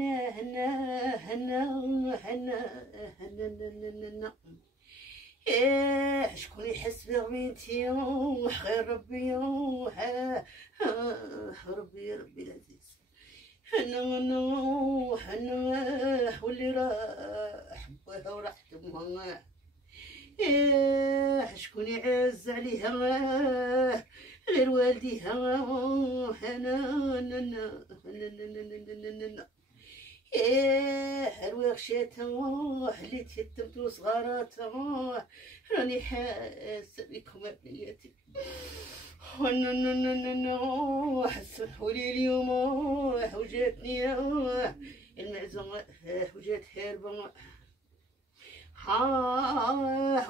هنا هنا هنا هنا هنا شكون يحس بغبينتي خير ربي ربي العزيز هنا واللي راح بها وراح دمها شكون يعز عليها غير والديها هنا هلوي خشيتها حليت يتمت وصغاراتها راني حاسه بكم بنياتي حسحولي اليوم وجاتني المعزة وجات هاربة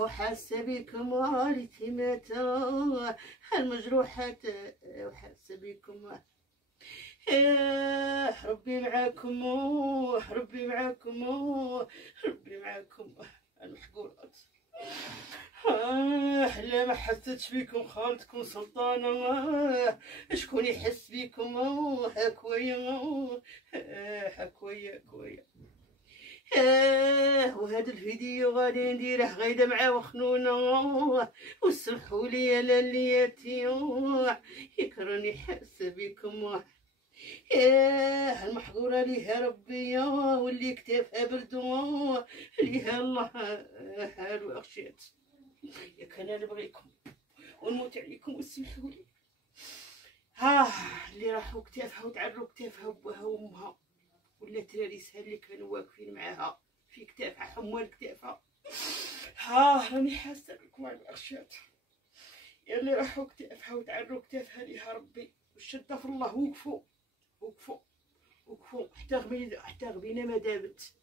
وحاسه بكم اليتيمات المجروحات وحاسه بكم ربي معاكم ربي معاكم ربي معاكم المحقورات لا ما حسيتش بكم خالتكم سلطانة شكون يحس بكم هكويا هكويا وهذا الفيديو غادي نديره غايده مع وخنونه وسمحوا لي للياتي يكرني حاسه بكم المحظورة ليها ربي واللي كتافها بردو ليها الله هالو أخشيت يا كان أنا نبغيكم ونموت عليكم وسمحوا لي اللي راحوا كتافها وتعروا كتافها بوها وامها ولا تراريسها اللي كانوا واقفين معاها في كتافها حمال كتافها راني حاسه بكم على الأخشات يا اللي راحوا كتافها وتعروا كتافها ليها ربي والشده في الله وقفوا حتى غبينا ما دابت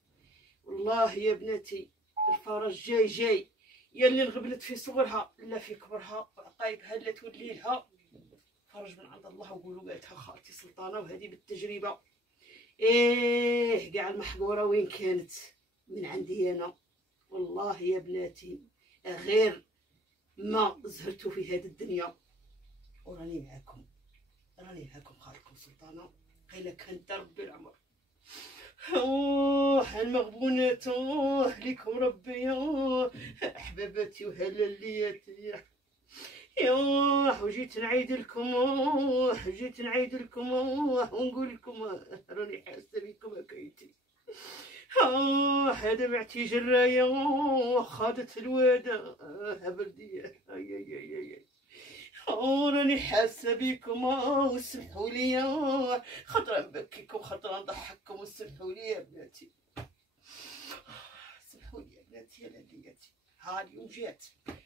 والله يا بناتي الفرج جاي يا اللي انغبلت في صغرها لا في كبرها وعقايبها لا تولي لها فرج من عند الله وقولوا قالتها خالتي سلطانه وهذه بالتجربه كاع المحظوره وين كانت من عندي انا والله يا بناتي غير ما زهرتوا في هذه الدنيا وراني معاكم خالتكم سلطانه قيل كانت ربي العمر المغبونات ليكم ربي احباباتي وهلالياتي وجيت نعيد لكم ونقول لكم راني حاسه بكم هكايتي هذا معتي جرايه خاضت الواده هبرديه راني حاسه بكم وسمحوا لي خطره نبكيكم خطره نضحككم وسمحوا لي يا بناتي سمحوا لي يا بناتي يا لالياتي اليوم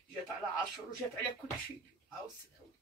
جات على عاشور وجات على كل شيء سمحوا لي